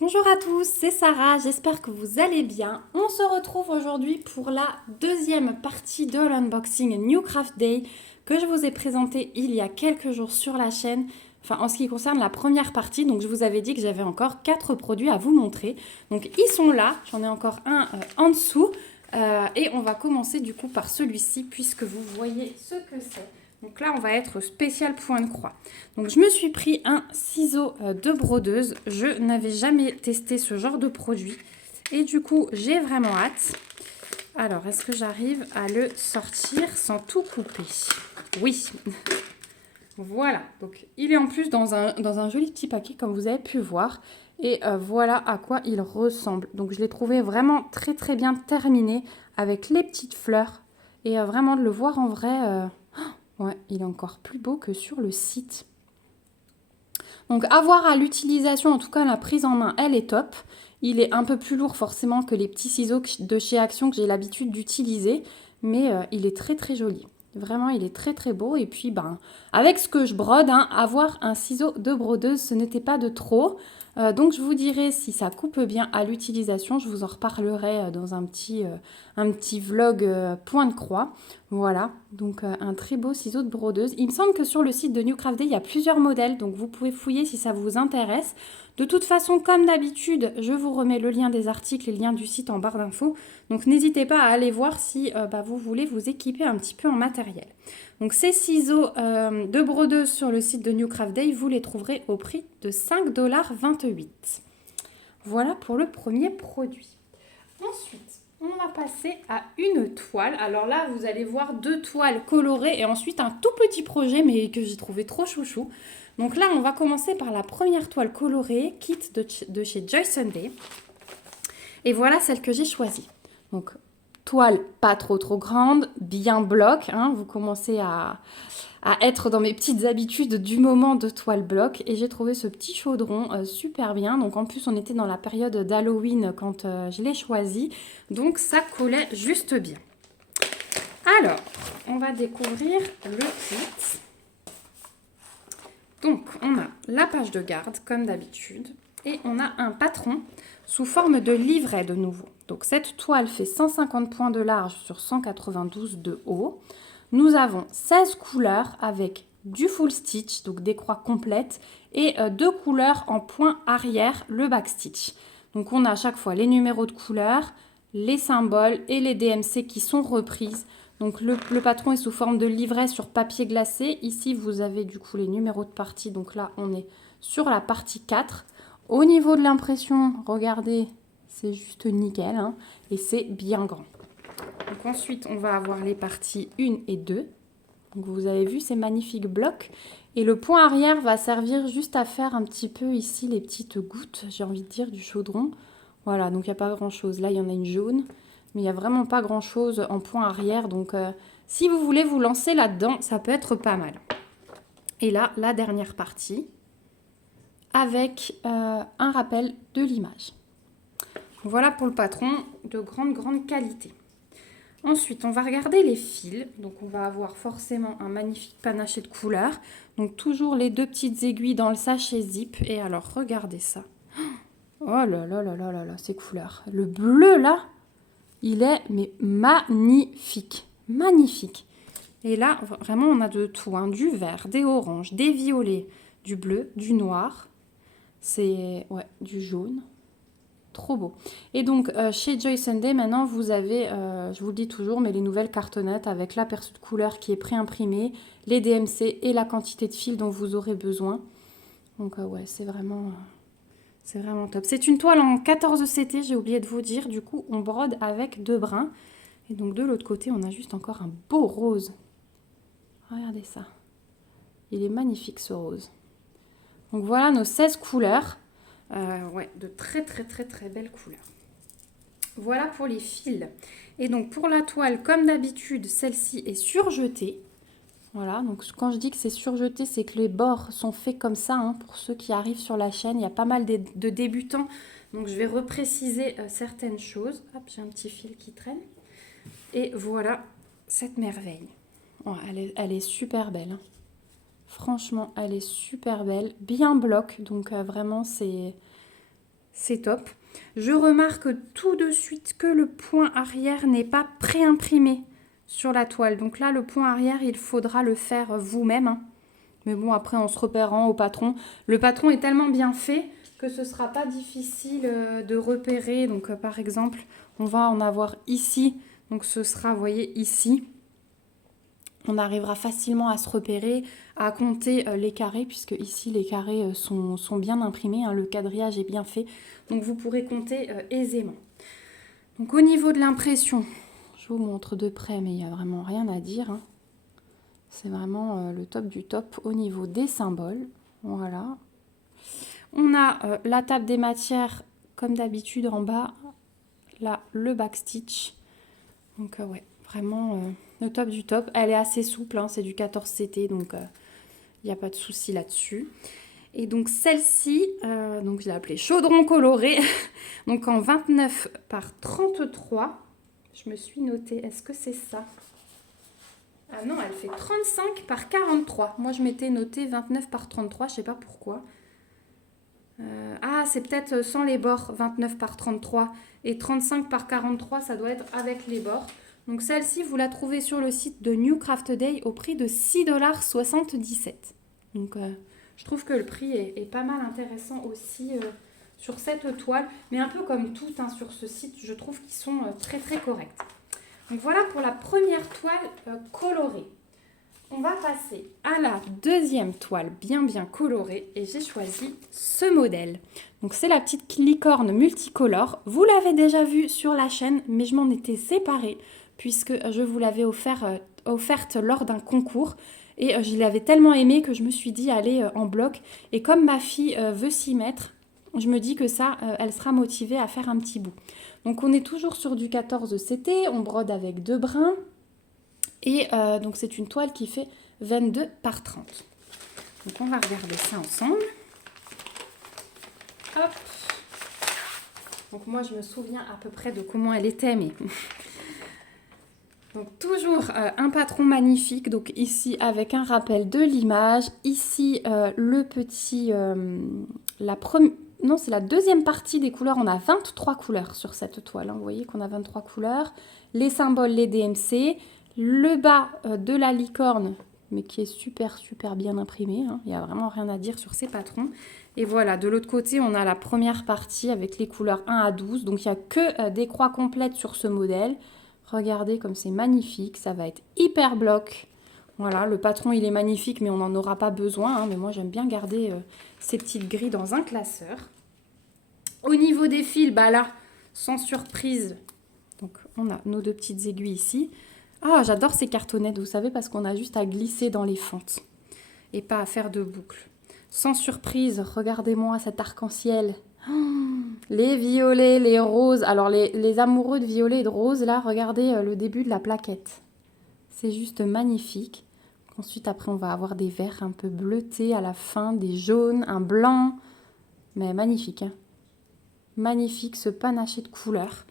Bonjour à tous, c'est Sarah, j'espère que vous allez bien. On se retrouve aujourd'hui pour la deuxième partie de l'unboxing New Craft Day que je vous ai présenté il y a quelques jours sur la chaîne. Enfin, en ce qui concerne la première partie, donc je vous avais dit que j'avais encore 4 produits à vous montrer. Donc ils sont là, j'en ai encore un en dessous. Et on va commencer du coup par celui-ci puisque vous voyez ce que c'est. Donc là, on va être spécial point de croix. Donc je me suis pris un ciseau de brodeuse. Je n'avais jamais testé ce genre de produit. Et du coup, j'ai vraiment hâte. Alors, est-ce que j'arrive à le sortir sans tout couper? Oui. Voilà. Donc, il est en plus dans un joli petit paquet, comme vous avez pu voir. Et voilà à quoi il ressemble. Donc, je l'ai trouvé vraiment très très bien terminé avec les petites fleurs. Et vraiment de le voir en vrai... ouais, il est encore plus beau que sur le site. Donc à voir à l'utilisation, en tout cas la prise en main, elle est top. Il est un peu plus lourd forcément que les petits ciseaux de chez Action que j'ai l'habitude d'utiliser, mais il est très très joli. Vraiment, il est très très beau. Et puis, avec ce que je brode, avoir un ciseau de brodeuse, ce n'était pas de trop. Donc, je vous dirai si ça coupe bien à l'utilisation. Je vous en reparlerai dans un petit vlog point de croix. Voilà, donc un très beau ciseau de brodeuse. Il me semble que sur le site de New Craft Day, il y a plusieurs modèles, donc vous pouvez fouiller si ça vous intéresse. De toute façon, comme d'habitude, je vous remets le lien des articles et le lien du site en barre d'infos. Donc n'hésitez pas à aller voir si vous voulez vous équiper un petit peu en matériel. Donc ces ciseaux de brodeuse sur le site de New Craft Day, vous les trouverez au prix de 5,28 $. Voilà pour le premier produit. Ensuite, on va passer à une toile. Alors là, vous allez voir 2 toiles colorées et ensuite un tout petit projet, mais que j'ai trouvé trop chouchou. Donc là, on va commencer par la première toile colorée, kit de chez Joy Sunday. Et voilà celle que j'ai choisie. Donc, toile pas trop grande, bien bloc. Vous commencez à être dans mes petites habitudes du moment de toile bloc. Et j'ai trouvé ce petit chaudron super bien. Donc en plus, on était dans la période d'Halloween quand je l'ai choisi. Donc ça collait juste bien. Alors, on va découvrir le kit. Donc, on a la page de garde, comme d'habitude. Et on a un patron sous forme de livret de nouveau. Donc cette toile fait 150 points de large sur 192 de haut. Nous avons 16 couleurs avec du full stitch, donc des croix complètes, et 2 couleurs en point arrière, le back stitch. Donc on a à chaque fois les numéros de couleurs, les symboles et les DMC qui sont reprises. Donc le patron est sous forme de livret sur papier glacé. Ici vous avez du coup les numéros de partie. Donc là on est sur la partie 4. Au niveau de l'impression, regardez, c'est juste nickel et c'est bien grand. Donc ensuite, on va avoir les parties 1 et 2. Donc vous avez vu ces magnifiques blocs. Et le point arrière va servir juste à faire un petit peu ici les petites gouttes, j'ai envie de dire, du chaudron. Voilà, donc il n'y a pas grand-chose. Là, il y en a une jaune, mais il n'y a vraiment pas grand-chose en point arrière. Donc si vous voulez vous lancer là-dedans, ça peut être pas mal. Et là, la dernière partie, avec un rappel de l'image. Voilà pour le patron, de grande qualité. Ensuite, on va regarder les fils. Donc, on va avoir forcément un magnifique panaché de couleurs. Donc, toujours les 2 petites aiguilles dans le sachet zip. Et alors, regardez ça. Oh là là là là là là, ces couleurs. Le bleu, là, il est mais magnifique. Magnifique. Et là, vraiment, on a de tout. Du vert, des oranges, des violets, du bleu, du noir. C'est, ouais, du jaune. Trop beau. Et donc, chez Joy Sunday, maintenant, vous avez, je vous le dis toujours, mais les nouvelles cartonnettes avec l'aperçu de couleur qui est préimprimé, les DMC et la quantité de fils dont vous aurez besoin. Donc, ouais, c'est vraiment top. C'est une toile en 14 CT, j'ai oublié de vous dire. Du coup, on brode avec 2 brins. Et donc, de l'autre côté, on a juste encore un beau rose. Regardez ça. Il est magnifique, ce rose. Donc, voilà nos 16 couleurs. Ouais, de très belles couleurs. Voilà pour les fils. Et donc pour la toile, comme d'habitude, celle-ci est surjetée. Voilà, donc quand je dis que c'est surjeté, c'est que les bords sont faits comme ça. Pour ceux qui arrivent sur la chaîne, il y a pas mal de débutants. Donc je vais repréciser certaines choses. Hop, j'ai un petit fil qui traîne. Et voilà cette merveille. Oh, elle est super belle. Franchement, elle est super belle. Bien bloc, donc vraiment c'est c'est top. Je remarque tout de suite que le point arrière n'est pas pré-imprimé sur la toile. Donc là, le point arrière, il faudra le faire vous-même, hein. Mais bon, après, en se repérant au patron. Le patron est tellement bien fait que ce ne sera pas difficile de repérer. Donc, par exemple, on va en avoir ici. Donc, ce sera, vous voyez, ici. On arrivera facilement à se repérer, à compter les carrés, puisque ici, les carrés sont bien imprimés, hein, le quadrillage est bien fait. Donc, vous pourrez compter aisément. Donc, au niveau de l'impression, je vous montre de près, mais il n'y a vraiment rien à dire, hein. C'est vraiment le top du top au niveau des symboles. Voilà. On a la table des matières, comme d'habitude, en bas. Là, le backstitch. Donc, ouais, vraiment le top du top. Elle est assez souple, hein, c'est du 14CT, donc il n'y a pas de souci là-dessus. Et donc, celle-ci, donc je l'ai appelée chaudron coloré. Donc, en 29 par 33. Je me suis notée, est-ce que c'est ça ? Ah non, elle fait 35 par 43. Moi, je m'étais noté 29 par 33, je ne sais pas pourquoi. Ah, c'est peut-être sans les bords, 29 par 33. Et 35 par 43, ça doit être avec les bords. Donc celle-ci, vous la trouvez sur le site de New Craft Day au prix de 6,77 $. Donc je trouve que le prix est pas mal intéressant aussi sur cette toile. Mais un peu comme toutes hein, sur ce site, je trouve qu'ils sont très très corrects. Donc voilà pour la première toile colorée. On va passer à la deuxième toile bien colorée et j'ai choisi ce modèle. Donc c'est la petite licorne multicolore. Vous l'avez déjà vue sur la chaîne, mais je m'en étais séparée puisque je vous l'avais offerte lors d'un concours. Et je l'avais tellement aimée que je me suis dit allez en bloc. Et comme ma fille veut s'y mettre, je me dis que ça, elle sera motivée à faire un petit bout. Donc on est toujours sur du 14CT, on brode avec 2 brins. Et donc c'est une toile qui fait 22 par 30. Donc on va regarder ça ensemble. Hop. Donc moi je me souviens à peu près de comment elle était, mais... Donc toujours un patron magnifique, donc ici avec un rappel de l'image, ici le petit, non c'est la deuxième partie des couleurs, on a 23 couleurs sur cette toile, hein. Vous voyez qu'on a 23 couleurs, les symboles, les DMC, le bas de la licorne, mais qui est super bien imprimé, hein. Il n'y a vraiment rien à dire sur ces patrons. Et voilà, de l'autre côté, on a la première partie avec les couleurs 1 à 12, donc il n'y a que des croix complètes sur ce modèle. Regardez comme c'est magnifique, ça va être hyper bloc. Voilà, le patron il est magnifique mais on n'en aura pas besoin, hein, mais moi j'aime bien garder ces petites grilles dans un classeur. Au niveau des fils, bah là, sans surprise, donc on a nos 2 petites aiguilles ici. Ah, j'adore ces cartonnettes, vous savez, parce qu'on a juste à glisser dans les fentes et pas à faire de boucles. Sans surprise, regardez-moi cet arc-en-ciel. Les violets, les roses. Alors, les amoureux de violet et de rose, là, regardez le début de la plaquette. C'est juste magnifique. Ensuite, après, on va avoir des verts un peu bleutés à la fin, des jaunes, un blanc. Mais magnifique, hein. Magnifique, ce panaché de couleurs.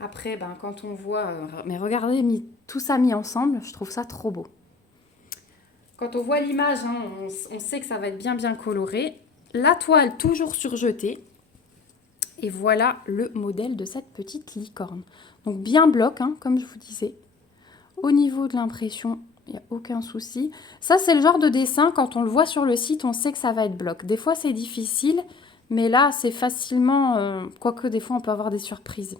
Après, ben, quand on voit... mais regardez, tout ça mis ensemble, je trouve ça trop beau. Quand on voit l'image, hein, on sait que ça va être bien coloré. La toile toujours surjetée. Et voilà le modèle de cette petite licorne. Donc bien bloc, hein, comme je vous disais. Au niveau de l'impression, il n'y a aucun souci. Ça, c'est le genre de dessin, quand on le voit sur le site, on sait que ça va être bloc. Des fois, c'est difficile, mais là, c'est facilement... quoique, des fois, on peut avoir des surprises.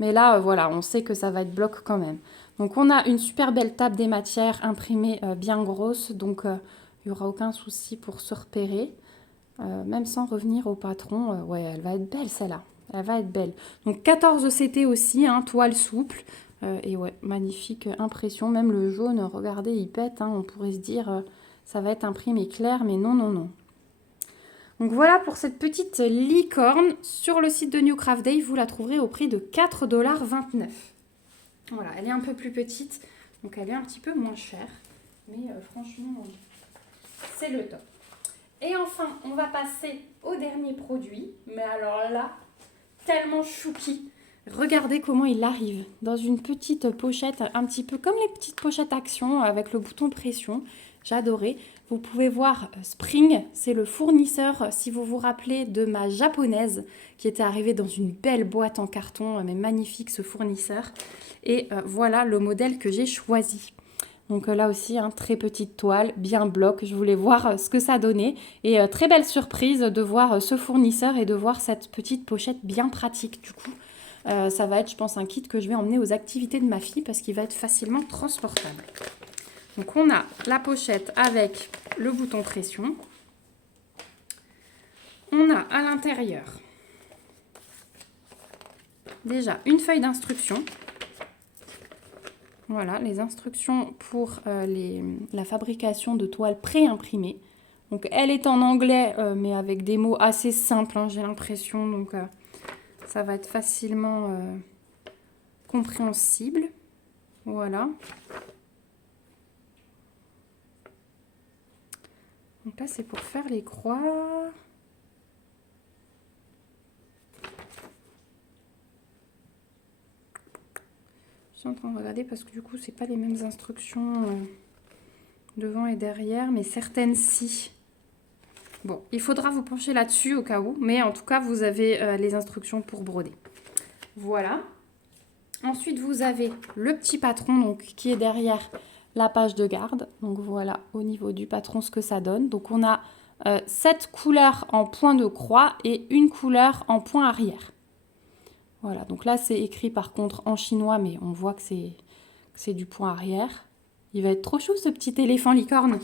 Mais là, voilà, on sait que ça va être bloc quand même. Donc, on a une super belle table des matières imprimée bien grosse. Donc, il n'y aura aucun souci pour se repérer. Même sans revenir au patron, ouais, elle va être belle celle-là. Elle va être belle. Donc 14CT aussi, hein, toile souple. Et ouais, magnifique impression. Même le jaune, regardez, il pète. Hein, on pourrait se dire, ça va être imprimé clair, mais non. Donc voilà pour cette petite licorne. Sur le site de New Craft Day, vous la trouverez au prix de 4,29 $. Voilà, elle est un peu plus petite, donc elle est un petit peu moins chère. Mais franchement, c'est le top. Et enfin, on va passer au dernier produit. Mais alors là, tellement chouki. Regardez comment il arrive dans une petite pochette, un petit peu comme les petites pochettes Action avec le bouton pression. J'adorais. vous pouvez voir Spring, c'est le fournisseur, si vous vous rappelez, de ma japonaise qui était arrivée dans une belle boîte en carton, mais magnifique ce fournisseur. Et voilà le modèle que j'ai choisi. Donc là aussi, très petite toile, bien bloc. Je voulais voir ce que ça donnait. Et très belle surprise de voir ce fournisseur et de voir cette petite pochette bien pratique. Du coup, ça va être, je pense, un kit que je vais emmener aux activités de ma fille parce qu'il va être facilement transportable. Donc on a la pochette avec le bouton pression. On a à l'intérieur déjà une feuille d'instruction. Voilà, les instructions pour la fabrication de toiles pré-imprimées. Donc elle est en anglais, mais avec des mots assez simples, j'ai l'impression. Donc ça va être facilement compréhensible. Voilà. Donc là, c'est pour faire les croix. Je suis en train de regarder parce que du coup, c'est pas les mêmes instructions devant et derrière, mais certaines si. Bon, il faudra vous pencher là-dessus au cas où, mais en tout cas, vous avez les instructions pour broder. Voilà. Ensuite, vous avez le petit patron donc, qui est derrière la page de garde. Donc voilà, au niveau du patron, ce que ça donne. Donc on a 7 couleurs en point de croix et une couleur en point arrière. Voilà, donc là, c'est écrit par contre en chinois, mais on voit que c'est du point arrière. Il va être trop chou, ce petit éléphant licorne.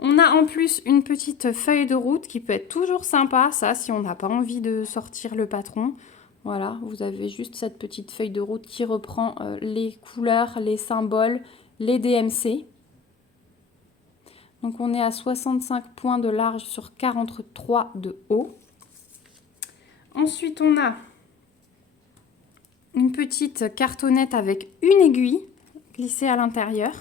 On a en plus une petite feuille de route qui peut être toujours sympa, ça, si on n'a pas envie de sortir le patron. Voilà, vous avez juste cette petite feuille de route qui reprend les couleurs, les symboles, les DMC. Donc on est à 65 points de large sur 43 de haut. Ensuite, on a une petite cartonnette avec une aiguille glissée à l'intérieur.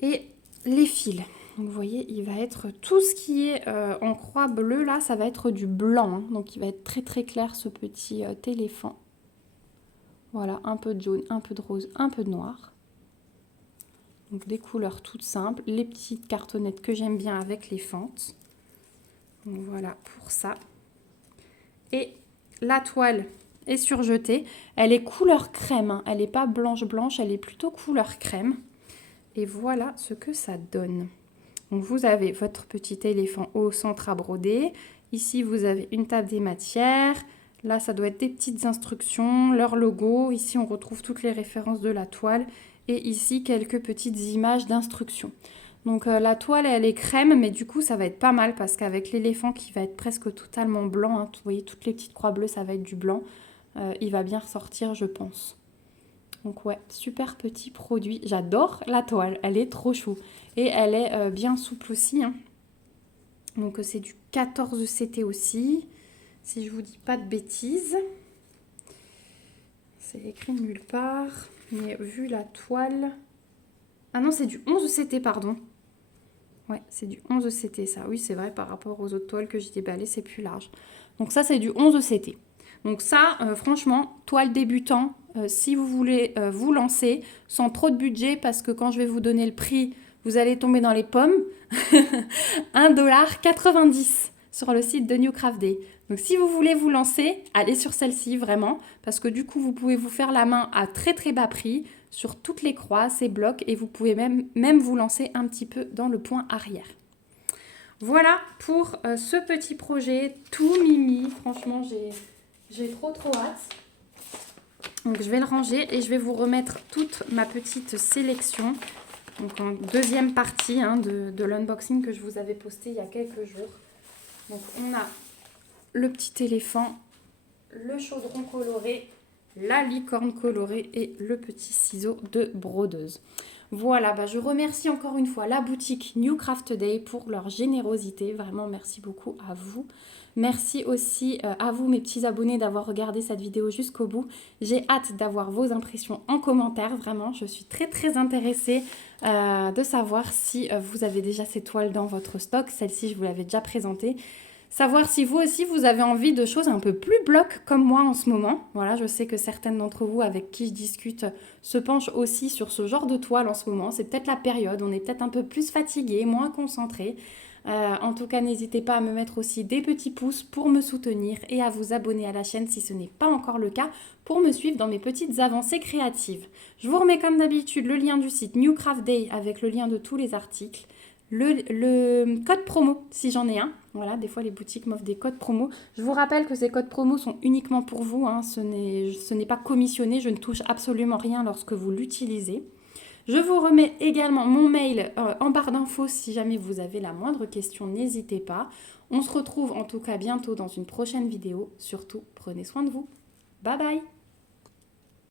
Et les fils. Donc vous voyez, il va être tout ce qui est en croix bleue, là, ça va être du blanc. Donc il va être très très clair ce petit éléphant. Voilà, un peu de jaune, un peu de rose, un peu de noir. Donc des couleurs toutes simples. Les petites cartonnettes que j'aime bien avec les fentes. Donc voilà pour ça. Et la toile est surjetée. Elle est couleur crème, elle n'est pas blanche, elle est plutôt couleur crème. Et voilà ce que ça donne. Donc vous avez votre petit éléphant au centre à broder. Ici, vous avez une table des matières. Là, ça doit être des petites instructions, leur logo. Ici, on retrouve toutes les références de la toile. Et ici, quelques petites images d'instructions. Donc la toile, elle est crème, mais du coup, ça va être pas mal parce qu'avec l'éléphant qui va être presque totalement blanc, vous voyez, toutes les petites croix bleues, ça va être du blanc. Il va bien ressortir, je pense. Donc ouais, super petit produit. J'adore la toile, elle est trop chou. Et elle est bien souple aussi. Donc c'est du 14 CT aussi, si je vous dis pas de bêtises. C'est écrit nulle part, mais vu la toile... Ah non, c'est du 11 CT, pardon. Ouais, c'est du 11 CT ça. Oui, c'est vrai, par rapport aux autres toiles que j'ai déballées, c'est plus large. Donc ça, c'est du 11 CT. Donc ça, franchement, toile débutant, si vous voulez vous lancer sans trop de budget, parce que quand je vais vous donner le prix, vous allez tomber dans les pommes, 1,90 $ sur le site de New Craft Day. Donc si vous voulez vous lancer, allez sur celle-ci vraiment, parce que du coup, vous pouvez vous faire la main à très très bas prix sur toutes les croix, ces blocs, et vous pouvez même vous lancer un petit peu dans le point arrière. Voilà pour ce petit projet tout mimi. Franchement, j'ai trop hâte. Donc je vais le ranger et je vais vous remettre toute ma petite sélection. Donc en deuxième partie de l'unboxing que je vous avais posté il y a quelques jours. Donc on a le petit éléphant, le chaudron coloré, la licorne colorée et le petit ciseau de brodeuse. Voilà, je remercie encore une fois la boutique New Craft Day pour leur générosité. Vraiment, merci beaucoup à vous. Merci aussi à vous, mes petits abonnés, d'avoir regardé cette vidéo jusqu'au bout. J'ai hâte d'avoir vos impressions en commentaire. Vraiment, je suis très très intéressée de savoir si vous avez déjà ces toiles dans votre stock. Celle-ci, je vous l'avais déjà présentée. Savoir si vous aussi, vous avez envie de choses un peu plus bloc comme moi en ce moment. Voilà, je sais que certaines d'entre vous avec qui je discute se penchent aussi sur ce genre de toile en ce moment. C'est peut-être la période, on est peut-être un peu plus fatigué, moins concentré. En tout cas, n'hésitez pas à me mettre aussi des petits pouces pour me soutenir et à vous abonner à la chaîne si ce n'est pas encore le cas pour me suivre dans mes petites avancées créatives. Je vous remets comme d'habitude le lien du site New Craft Day avec le lien de tous les articles. Le code promo, si j'en ai un. Voilà, des fois les boutiques m'offrent des codes promo. Je vous rappelle que ces codes promo sont uniquement pour vous. Hein. Ce n'est pas commissionné. Je ne touche absolument rien lorsque vous l'utilisez. Je vous remets également mon mail en barre d'infos si jamais vous avez la moindre question. N'hésitez pas. On se retrouve en tout cas bientôt dans une prochaine vidéo. Surtout, prenez soin de vous. Bye bye!